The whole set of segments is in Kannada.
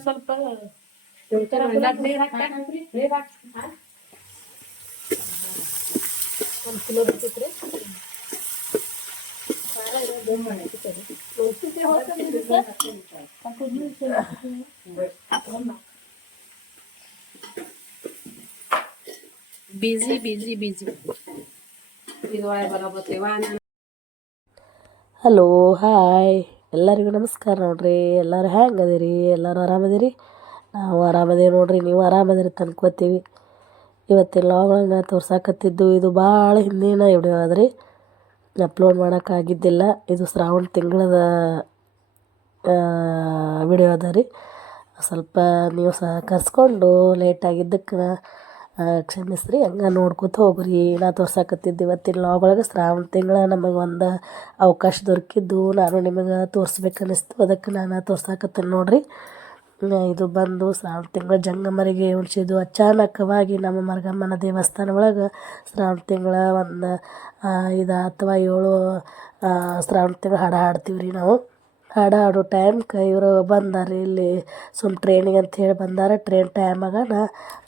ಸ್ವಲ್ಪ ಒಂದು ಕಿಲೋ ಬೇಕಿತ್ರಿ ಬಿಜಿ ಬಿಜಿ ಬಿಜಿ ಇದು ಒಳಗೆ ಬರಬತ್ತೇವ ಹಲೋ ಹಾಯ್ ಎಲ್ಲರಿಗೂ ನಮಸ್ಕಾರ ನೋಡ್ರಿ. ಎಲ್ಲರೂ ಹ್ಯಾಂಗೆ ಅದೀರಿ ಎಲ್ಲರೂ ಆರಾಮದಿರಿ? ನಾವು ಆರಾಮದೇವಿ ನೋಡ್ರಿ. ನೀವು ಆರಾಮದಿರಿ ತಂದ್ಕೋತೀವಿ ಇವತ್ತಿನ ಲಾಗ್ನ ತೋರ್ಸಾಕತ್ತಿದ್ದು, ಇದು ಭಾಳ ಹಿಂದಿನ ವಿಡಿಯೋ ಆದ್ರಿ. ಅಪ್ಲೋಡ್ ಮಾಡೋಕ್ಕಾಗಿದ್ದಿಲ್ಲ. ಇದು ಶ್ರಾವಣ ತಿಂಗಳದ ವಿಡಿಯೋ ಅದ ರೀ. ಸ್ವಲ್ಪ ನೀವು ಸಹ ಕರ್ಸ್ಕೊಂಡು ಲೇಟಾಗಿದ್ದಕ್ಕೆ ಕ್ಷಮಿಸ್ರಿ, ಹಂಗೆ ನೋಡ್ಕೊತ ಹೋಗ್ರಿ. ನಾ ತೋರ್ಸಾಕತ್ತಿದ್ದು ಇವತ್ತಿನ ಲಾಗ್ ಒಳಗೆ ಶ್ರಾವಣ ತಿಂಗಳ ನಮಗೆ ಒಂದು ಅವಕಾಶ ದೊರಕಿದ್ದು. ನಾನು ನಿಮಗೆ ತೋರಿಸ್ಬೇಕು ಅನ್ನಿಸ್ತು ಅದಕ್ಕೆ ನಾನು ತೋರ್ಸಾಕತ್ತೀನಿ ನೋಡ್ರಿ. ಇದು ಬಂದು ಶ್ರಾವಣ ತಿಂಗಳ ಜಂಗಮರಿಗೆ ಉಳಿಸಿದ್ದು. ಅಚಾನಕವಾಗಿ ನಮ್ಮ ಮರಗಮ್ಮನ ದೇವಸ್ಥಾನ ಒಳಗೆ ಶ್ರಾವಣ ತಿಂಗಳ ಒಂದು ಇದು ಅಥವಾ ಏಳು ಶ್ರಾವಣ ತಿಂಗಳ ಹಾಡು ಹಾಡ್ತೀವಿ ರೀ ನಾವು. ಹಾಡು ಹಾಡೋ ಟೈಮ್ಗೆ ಇವರು ಬಂದಾರೆ ಇಲ್ಲಿ ಸುಮ್ ಟ್ರೈನಿಗೆ ಅಂತ ಹೇಳಿ ಬಂದಾರ. ಟ್ರೈನ್ ಟೈಮಾಗ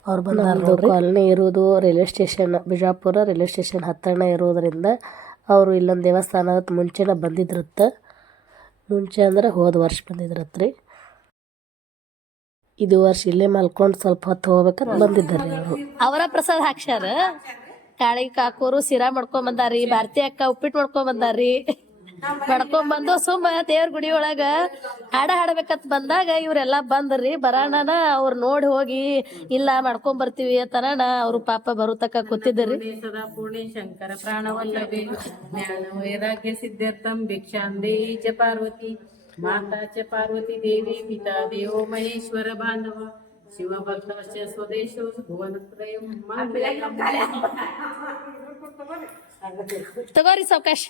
ಅವ್ರು ಬಂದಾರ ಕಾಲನಿ ಇರೋದು railway station Bijapur railway station ಹತ್ತಿರನೇ ಇರೋದರಿಂದ ಅವರು ಇಲ್ಲೊಂದು ದೇವಸ್ಥಾನ ಮುಂಚೆನೇ ಬಂದಿದ್ರತ್ತ. ಮುಂಚೆ ಅಂದ್ರೆ ಹೋದ ವರ್ಷ ಬಂದಿದ್ರತ್ರಿ ಇದು ವರ್ಷ ಇಲ್ಲೇ ಮಲ್ಕೊಂಡು ಸ್ವಲ್ಪ ಹೊತ್ತು ಹೋಗ್ಬೇಕಂತ ಬಂದಿದ್ದಾರೆ ಅವರು. ಅವರ ಪ್ರಸಾದ ಹಾಕ್ಸ್ಯಾರ? ಕಾಳಿಗೆ ಕಾಕೋರು ಸಿರಾ ಮಾಡ್ಕೊಂಡ್ ಬಂದಾರಿ ಭಾರತಿ ಅಕ್ಕ ಉಪ್ಪಿಟ್ಟು ಮಾಡ್ಕೊಂಡ್ ಬಂದಾರಿ ಮಾಡ್ಕೊಂಡ್ ಬಂದು ಸುಮ್ಮ ದೇವ್ರ ಗುಡಿ ಒಳಗ ಹಾಡ ಹಾಡ್ಬೇಕತ್ ಬಂದಾಗ ಇವ್ರೆಲ್ಲ ಬಂದ್ರಿ ಬರೋಣ ಅವ್ರ ನೋಡಿ ಹೋಗಿ ಇಲ್ಲ ಮಾಡ್ಕೊಂಡ್ ಬರ್ತೀವಿ ಅಂತನ ಅವ್ರ ಪಾಪ ಬರುತಕ್ಕ ತಕ ಕೂತಿದ್ರಿ. ಪೂರ್ಣೇಶಂಕರ ಪೂರ್ಣೆ ಶಂಕರ ಪ್ರಾಣವಲ್ಲಭೆ ಜ್ಞಾನ ವೈರಾಗ್ಯ ಸಿದ್ಧಾರ್ಥಂ ಭಿಕ್ಷಾಂದೇ ಚ ಪಾರ್ವತಿ. ಮಾತಾ ಚ ಪಾರ್ವತಿ ದೇವಿ ಪಿತಾ ದೇವೋ ಮಹೇಶ್ವರ ಬಾಂಧವ. ಶಿವ ಭಕ್ತವಶ್ಚ ಸ್ವದೇಶೋ ಭುವನತ್ರಯಂ ತಗೋರಿ ಸಾವಕಾಶ್.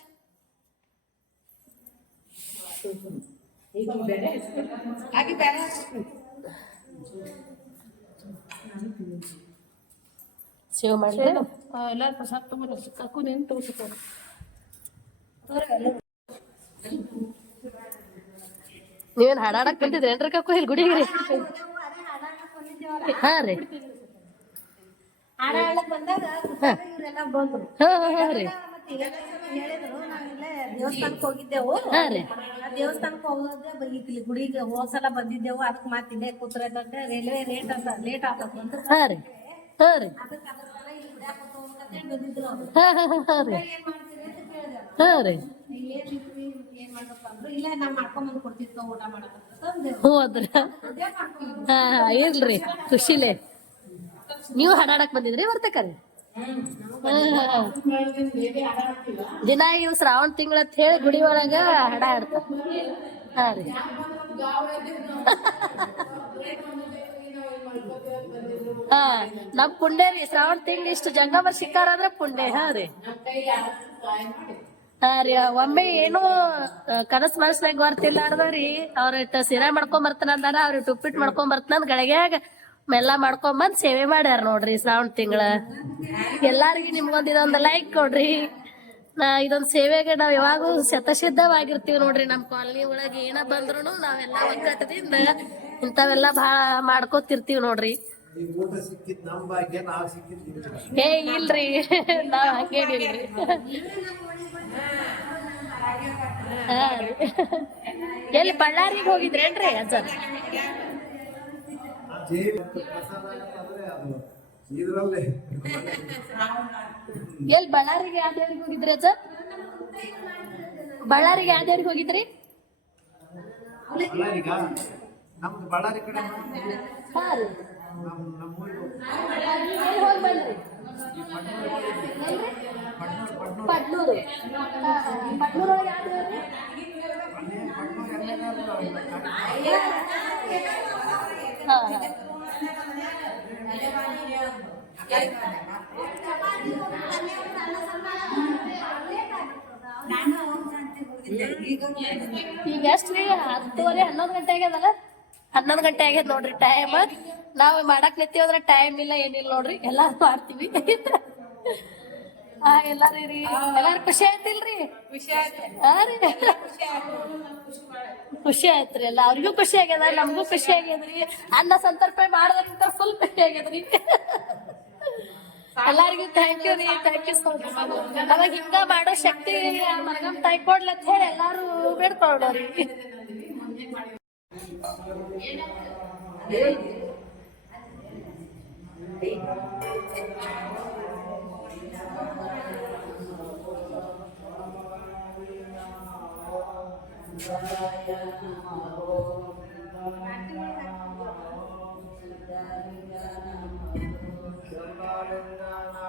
ಸೇವ್ ಮಾಡಿ ಎಲ್ಲ ಪ್ರಸಾದ ತಗೊಂಡು ಕಾಕು ನಿನ್ ತಗೋಬೇಕು ನೀವೇನು ಹಾಡಾಡಕ್ ಬಂದಿದ್ರಿ ಏನ್ರ ಕಕ್ಕು ಇಲ್ಲಿ ಗುಡಿಗೆ? ರೀ. ಹಾ. ರೀ ಹಾ ಹಾ ಹಾ ರೀ. ದೇವಸ್ಥಾನಕ್ಕೆ ಹೋಗಿದ್ದೆವು. ಹಾ ರೀ. ಆ ದೇವಸ್ಥಾನಕ್ಕೆ ಹೋಗೋದೇ ಇಲ್ಲಿ ಗುಡಿಗೆ ಹೋದ್ಸಲ ಬಂದಿದ್ದೆವು ಅದಕ್ಕೆ ಮತ್ತೆ ಇಲ್ಲೇ ಕೂತ್ರೆ ರೈಲ್ವೆ ರೇಟ್ ಅಂತ ಲೇಟ್ ಆಗ್ತದೆ ಅಂತ ಹಾ ರೀ. ಹಾ ರೀ. ಹಾ ರೀ. ಹಾ ರೀ. ಇರ್ಲಿ ಖುಷಿಲೇ. ನೀವು ಹಾಡಾಡಕ್ ಬಂದಿದ್ರಿ ಬರ್ತಕರಿ ದಿನ ಇವ್ ಶ್ರಾವಣ ತಿಂಗಳ ಹೇಳಿ ಗುಡಿ ಒಳಗ ಹಾಡ ಹಾಡ್ತಾರ ಹಾ ರೀ. ಹಾ, ನಮ್ ಪುಂಡೆ ರೀ, ಶ್ರಾವಣ ತಿಂಗ್ ಇಷ್ಟು ಜಂಗಮ ಸಿಕ್ಕಾರ ಅಂದ್ರೆ ಪುಂಡೆ, ಹಾ ರೀ. ಹಾ ರೀ, ಒಮ್ಮೆ ಏನು ಕನಸ್ ಮನಸ್ನಾಗ ಬರ್ತಿಲ್ಲಾರ್ದ್ರಿ ಅವ್ರ ಇಟ್ಟ ಸಿರಾ ಮಾಡ್ಕೊಂಡ್ ಬರ್ತಾನ ಅಂದಾರ ಅವ್ರ ಉಪ್ಪಿಟ್ಟು ಮಾಡ್ಕೊಂಡ್ ಬರ್ತಾನ ಗಳಿಗ್ಯಾಗ ಮೆಲ್ಲ ಮಾಡ್ಕೊಂಡ್ ಬಂದ್ ಸೇವೆ ಮಾಡ್ಯಾರ ನೋಡ್ರಿ ಶ್ರಾವಣ ತಿಂಗಳ. ಎಲ್ಲಾರ್ಗಿ ನಿಮ್ಗೊಂದ್ ಇದೊಂದ್ ಲೈಕ್ ಕೊಡ್ರಿ. ನಾ ಇದೊಂದ್ ಸೇವೆಗೆ ನಾವ್ ಯಾವಾಗೂ ಶತಸಿದ್ಧವಾಗಿರ್ತೀವಿ ನೋಡ್ರಿ ನಮ್ ಕಾಲನಿ ಒಳಗೆ ಏನ ಬಂದ್ರು ನಾವೆಲ್ಲ ಒಗ್ಗಟ್ಟದಿಂದ ಇಂಥವೆಲ್ಲ ಬಹಳ ಮಾಡ್ಕೊತಿರ್ತೀವಿ ನೋಡ್ರಿ. ಏ, ಇಲ್ರಿ. ನಾವ್ ಹಂಗೇನಿಲ್ರಿ. ಎಲ್ಲಿ ಬಳ್ಳಾರಿಗೆ ಹೋಗಿದ್ರೇನ್ರಿ ಅಜ್ಜ? ಪ್ರಸಾದ ಅದು ಇದ್ರಲ್ಲಿ ಎಲ್ಲಿ ಬಳ್ಳಾರಿಗೆ ಯಾವ್ದ್ಯಾರಿಗೆ ಹೋಗಿದ್ರಿ ಅಜ್ಜ? ಬಳ್ಳಾರಿಗೆ ಯಾವ್ದ್ಯಾರಿಗೆ ಹೋಗಿದ್ರಿ? ಬಳ್ಳಾರಿಗ? ನಮ್ದು ಬಳ್ಳಾರಿ ಕಡೆ ಪಡ್ನೂರು. ಪಡ್ನೂರು ಯಾವ್ದು ಈಗ ಎಷ್ಟ್ರಿ ಹತ್ತುವರೆ, ಹನ್ನೊಂದು ಗಂಟೆ ಆಗ್ಯದಲ್ಲ? ಹನ್ನೊಂದು ಗಂಟೆ ಆಗ್ಯದ ನೋಡ್ರಿ ಟೈಮ್ ನಾವು ಮಾಡಕ್ ನಿಂತೀವಿ ಅಂದ್ರೆ ಟೈಮ್ ಇಲ್ಲ, ಏನಿಲ್ಲ ನೋಡ್ರಿ. ಎಲ್ಲಾ ಮಾಡ್ತೀವಿ. ಹಾ ಎಲ್ಲಾರು ರೀ ಎಲ್ಲಾರು ಖುಷಿ ಆಯ್ತಿಲ್ರಿ? ಹಾ ರೀ. ಖುಷಿ ಆಯ್ತ್ರಿ ಎಲ್ಲ. ಅವ್ರಿಗೂ ಖುಷಿ ಆಗ್ಯದ ನಮಗೂ ಖುಷಿ ಆಗ್ಯದ್ರಿ. ಅನ್ನ ಸಂತರ್ಪಣೆ ಮಾಡೋದ್ರಿಂದ ಫುಲ್ ಖುಷಿ ಆಗ್ಯದ್ರಿ. ಎಲ್ಲಾರಿಗೂ ಥ್ಯಾಂಕ್ ಯು ರೀ ಥ್ಯಾಂಕ್ ಯು ಸೋ ಮಚ್ ಅವಾಗ ಹಿಂಗ ಮಾಡೋ ಶಕ್ತಿ ಮನಗಮ್ ತಾಯಿ ಕೊಡ್ಲಿ ಅಂತ ಹೇಳಿ ಎಲ್ಲಾರು Sambandana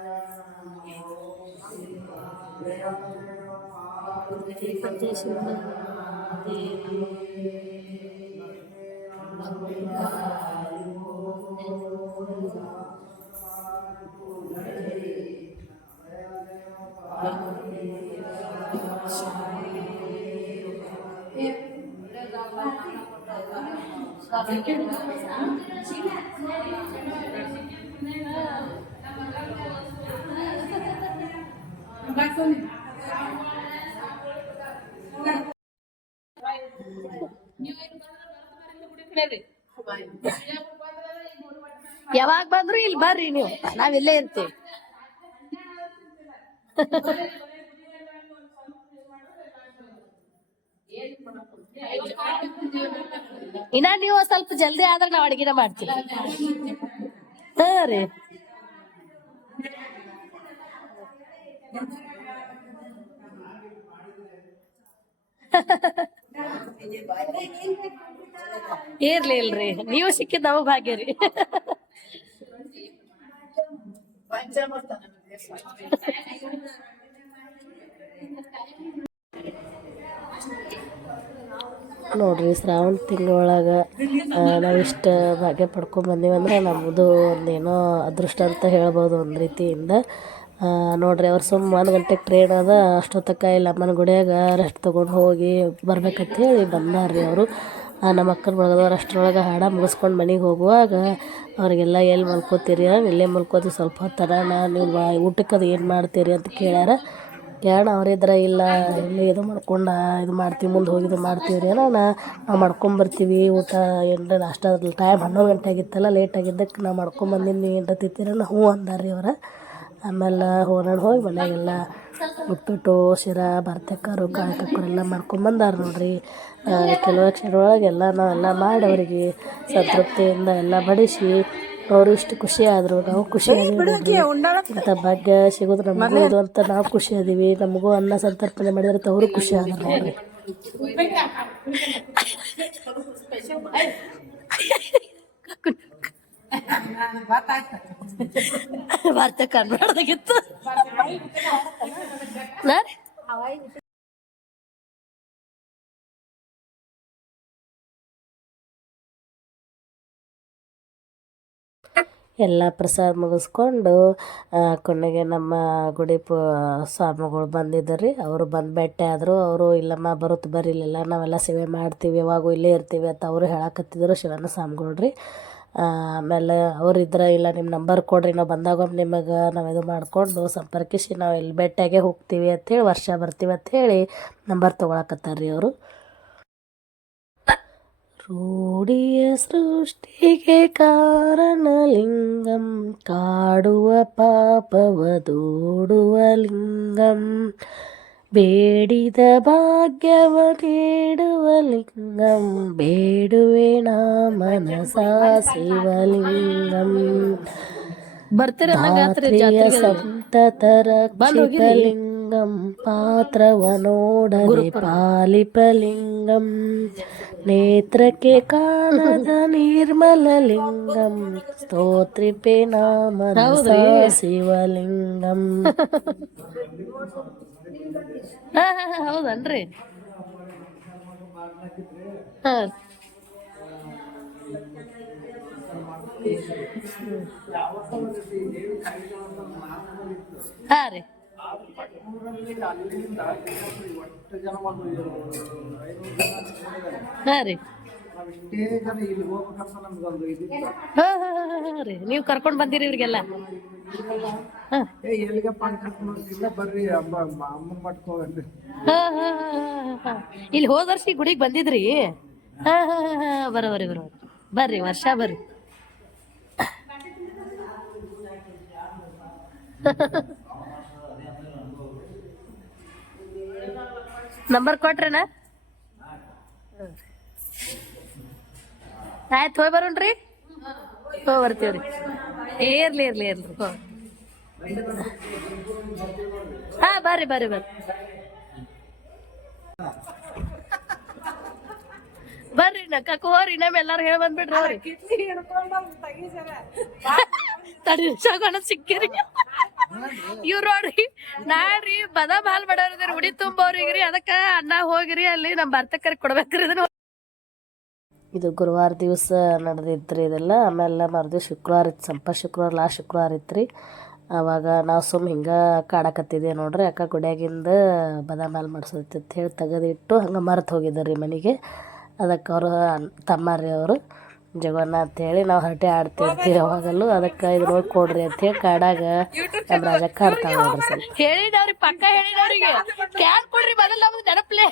ನಮಃ ಶಿವಾಯ ಯಾವಾಗ ಬಂದ್ರು ಇಲ್ಲಿ ಬರ್ರಿ ನೀವು. ನಾವಿಲ್ಲೇ ಇರ್ತೀವಿ. ಇನ್ನ ನೀವು ಸ್ವಲ್ಪ ಜಲ್ದಿ ಆದ್ರೆ ನಾವ್ ಅಡಿಗೆನ ಮಾಡ್ತೀವಿ. ಹಾ ರೀ. ಇರ್ಲಿ ಇಲ್ರಿ. ನೀವು ಸಿಕ್ಕಿದ್ದ ಅವು ಭಾಗ್ಯ ರೀ. ನೋಡ್ರಿ, ಶ್ರಾವಣ ತಿಂಗಳೊಳಗ ನಾವಿಷ್ಟ ಭಾಗ್ಯ ಪಡ್ಕೊಂಡ್ ಬಂದೀವಂದ್ರೆ ನಮ್ಮದು ಒಂದೇನೋ ಅದೃಷ್ಟ ಅಂತ ಹೇಳ್ಬೋದು ಒಂದು ರೀತಿಯಿಂದ. ನೋಡ್ರಿ ಅವ್ರು ಸುಮ್ಮ ಒಂದು ಗಂಟೆಗೆ ಟ್ರೈನ್ ಅದ, ಅಷ್ಟೊತ್ತಕ್ಕ ಇಲ್ಲ ಅಮ್ಮನ ಗುಡಿಯಾಗ ರೆಸ್ಟ್ ತೊಗೊಂಡು ಹೋಗಿ ಬರ್ಬೇಕಂತ ಹೇಳಿ ಬಂದಾರ್ರಿ ಅವರು. ನಮ್ಮ ಅಕ್ಕನ ಬಳಗದವ್ರು ಅಷ್ಟರೊಳಗೆ ಹಾಡ ಮುಗಿಸ್ಕೊಂಡು ಮನೆಗೆ ಹೋಗುವಾಗ ಅವರಿಗೆಲ್ಲ ಎಲ್ಲಿ ಮಲ್ಕೋತೀರಿ ಇಲ್ಲೇ ಮಲ್ಕೋತೀವಿ ಸ್ವಲ್ಪ ಹೊತ್ತನ ನೀವು ಬಾ ಊಟಕ್ಕೆ ಅದು ಏನು ಮಾಡ್ತೀರಿ ಅಂತ ಕೇಳ್ಯಾರ. ಕೇಳೋಣ ಅವ್ರಿದ್ರೆ ಇಲ್ಲ, ಇಲ್ಲಿ ಇದು ಮಾಡ್ಕೊಂಡು, ಇದು ಮಾಡ್ತೀವಿ ಮುಂದೆ ಹೋಗಿ ಇದು ಮಾಡ್ತೀವಿ ರೀ ಅಣ್ಣ ನಾವು ಮಾಡ್ಕೊಂಬರ್ತೀವಿ ಊಟ ಏನರ ನಾಷ್ಟ, ಟೈಮ್ ಹನ್ನೊಂದು ಗಂಟೆ ಆಗಿತ್ತಲ್ಲ ಲೇಟ್ ಆಗಿದ್ದಕ್ಕೆ ನಾವು ಮಾಡ್ಕೊಂಬಂದಿನಿ ಏನರ ತಿಂತೀರಣ್ಣ ಹ್ಞೂ ಅಂದಾರ ರೀ ಅವ್ರು. ಆಮೇಲೆ ಹೋರಾಡಿ ಹೋಗಿ ಮನೆಗೆಲ್ಲ ಉಪ್ಪಿಟ್ಟು ಶಿರಾ ಬರ್ತಕ್ಕರು ಕಾಳ್ತಕ್ಕರು ಎಲ್ಲ ಮಾಡ್ಕೊಂಬಂದಾರ ನೋಡ್ರಿ. ಆ, ಎಲ್ಲ ನಾವು ನಾವೆಲ್ಲ ಮಾಡಿ ಅವರಿಗೆ ಸಂತೃಪ್ತಿಯಿಂದ ಎಲ್ಲ ಬಡಿಸಿ ಅವರು ಇಷ್ಟು ಖುಷಿ ಆದರು ನಾವು ಖುಷಿ ಆದೀವಿ ಇಂಥ ಭಾಗ್ಯ ಸಿಗೋದು ನಮಗೂ ಇದು ಅಂತ ನಾವು ಖುಷಿ ಅದೀವಿ ನಮಗೂ ಅನ್ನ ಸಂತರ್ಪಣೆ ಮಾಡಿದ್ರೆ ಅವರು ಖುಷಿ ಆದ್ರು ನೋಡ್ರಿ. ಕನ್ನಡದಾಗಿತ್ತು? ಎಲ್ಲ ಪ್ರಸಾದ ಮುಗಿಸ್ಕೊಂಡು ಕೊನೆಗೆ ನಮ್ಮ ಗುಡಿ ಪ, ಸ್ವಾಮಿಗಳು ಬಂದಿದ್ದಾರೆ ಅವರು ಬಂದು ಭೇಟಿ ಆದರು, ಅವರು, ಇಲ್ಲಮ್ಮ ಬರುತ್ತೆ ಬರೀಲಿಲ್ಲ ನಾವೆಲ್ಲ ಸೇವೆ ಮಾಡ್ತೀವಿ, ಯಾವಾಗೂ ಇಲ್ಲೇ ಇರ್ತೀವಿ ಅಂತ ಅವರು ಹೇಳಕತ್ತಿದ್ರು ಶಿವನ ಸ್ವಾಮಿಗಳು ರೀ ಆಮೇಲೆ ಅವರಿದ್ರೆ ಇಲ್ಲ ನಿಮ್ಮ ನಂಬರ್ ಕೊಡ್ರಿ, ನಾವು ಬಂದಾಗ ನಿಮಗೆ ನಾವು ಇದು ಮಾಡಿಕೊಂಡು ಸಂಪರ್ಕಿಸಿ, ನಾವು ಇಲ್ಲಿ ಬೆಟ್ಟಾಗೆ ಹೋಗ್ತೀವಿ ಅಂಥೇಳಿ ವರ್ಷ ಬರ್ತೀವಿ ಅಂಥೇಳಿ ನಂಬರ್ ತೊಗೊಳಕತ್ತಾರ್ರಿ ಅವರು. ರೂಢಿಯ ಸೃಷ್ಟಿಗೆ ಕಾರಣಲಿಂಗಂ ಕಾಡುವ ಪಾಪವ ದೂಡುವ ಲಿಂಗಂ. വേടിത ഭാഗ്യവ തേടുവലിംഗം വേടുവേണ മനസാശിവലിംഗം രാത്രിയ സപ്തതരക്ഷിതലിംഗം പാത്രവനോടനെ പാലിപ്പലിംഗം നേത്രക്കെ കാണത നിർമ്മലലിംഗം സ്തോത്രിപ്പേ നാമ ശിവലിംഗം. ಹಾಂ ಹಾಂ ಶಿವಲಿಂಗಂ ಹೌದನ್ರಿ ಹಾಂ ಹಾಂ ರೀ ಹಾಂ ರೀ ಹಾಂ ಹಾಂ ಹಾಂ ಹಾಂ ರೀ ನೀವು ಕರ್ಕೊಂಡು ಬಂದಿರಿ ಇವ್ರಿಗೆಲ್ಲ ಬರ್ರಿ ಇಲ್ಲಿ ಹೋದ ವರ್ಷ ಗುಡಿಗೆ ಬಂದಿದ್ರಿ? ಹಾಂ ಬರೋ ಹಾಂ ಹಾಂ ಬರೋಬರಿ ಬರೋಬರಿ ಬರ್ರಿ ವರ್ಷ ಬರ್ರಿ. ನಂಬರ್ ಕೊಟ್ರೇನ? ಆಯ್ತು ಹೋಗಿ ಬರೋಣ್ರಿ. ಹೋಗಿ ಬರ್ತೀವ್ರಿ. ಇರ್ಲಿ ಇರ್ಲಿ ಇರ್ಲಿ. ಹಾ, ಬರ್ರಿ ಬರ್ರಿ ಬರ್ರಿ. ಬರ್ರಿ ನಕ್ಕ ಹೋರಿ ನಮ್ ಎಲ್ಲಾರು ಹೇಳಿ ಬಂದ್ಬಿಡ್ರಿ ಶಗಣ ಸಿಕ್ಕಿರಿ. ಇವ್ರು ನೋಡ್ರಿ ನಾಡ್ರಿ ಬದಾಮ್ ಹಾಲ್ ಮಾಡೋರಿದ್ರಿ ಉಡಿ ತುಂಬೋರಿಗ್ರಿ, ಅದಕ್ಕ ಅನ್ನ ಹೋಗಿರಿ, ಅಲ್ಲಿ ನಮ್ ಬರ್ತಕರಿ ಕೊಡ್ಬೇಕ್ರಿ ಇದನ್ನ. ಇದು ಗುರುವಾರ ದಿವಸ ನಡೆದಿತ್ರಿ ಇದೆಲ್ಲ. ಆಮೇಲೆ ಮರ್ದು ಶುಕ್ರವಾರ ಇತ್ತು ಸಂಪ ಶುಕ್ರವಾರ, ಲಾಸ್ಟ್ ಶುಕ್ರವಾರ ಇತ್ತು ಆವಾಗ ನಾವು ಸುಮ್ಮ ಹಿಂಗೆ ಕಾಡಕತ್ತಿದ್ದೆ ನೋಡ್ರಿ. ಅಕ್ಕ ಗುಡಿಯಾಗಿಂದ ಬದಾಮ್ ಹಾಲು ಮಾಡಿಸೋದಿತ್ತು ಹೇಳಿ ತೆಗೆದಿಟ್ಟು ಹಂಗೆ ಮರೆತು ಹೋಗಿದ್ದಾರೆ ರೀ ಮನೆಗೆ. ಅದಕ್ಕೆ ಅವರು ತಮ್ಮಾರಿ ಅವರು ಜಗನ್ನ ಅಂತೇಳಿ ನಾವು ಹರಟೆ ಆಡ್ತಿರ್ತೀವಿ ಯಾವಾಗಲೂ ಅದಕ್ಕೆ ಇದು ನೋಡಿ ಕೊಡ್ರಿ ಅಂತ ಹೇಳಿ ಕಾಡಾಗ ನಮ್ಮ ರಾಜ ಕಾಡ್ತಾವೆ ನೋಡ್ರಿ ಸರ್ ಹೇಳಿದವ್ರಿ ಪಕ್ಕ ಹೇಳಿದವ್ರಿಗೆ ಕ್ಯಾನ್ ಕೊಡ್ರಿ ಮೊದಲು ನೆನಪ್ಲೆ.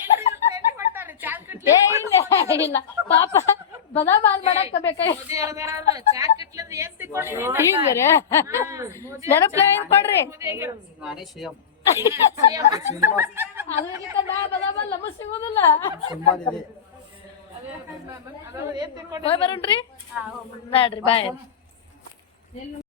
ಏ ಇಲ್ಲ ಇಲ್ಲ. ಪಾಪ ಬದಾಮ ಹಾಲ್ ಮಾಡಕ್ಕ ಬೇಕಾ ಹಿಂಗ್ರಿ ನೆನಪ್ಲೆ ಏನ್ ಕೊಡ್ರಿ? ಅದಕ್ಕೆ ನಾ ಬದಾಮ ನಮಗ್ ಸಿಗೋದಿಲ್ಲ. ಹೋಗಿ ಬರೋಣ್ರಿ ನಡ್ರಿ ಬಾಯ್.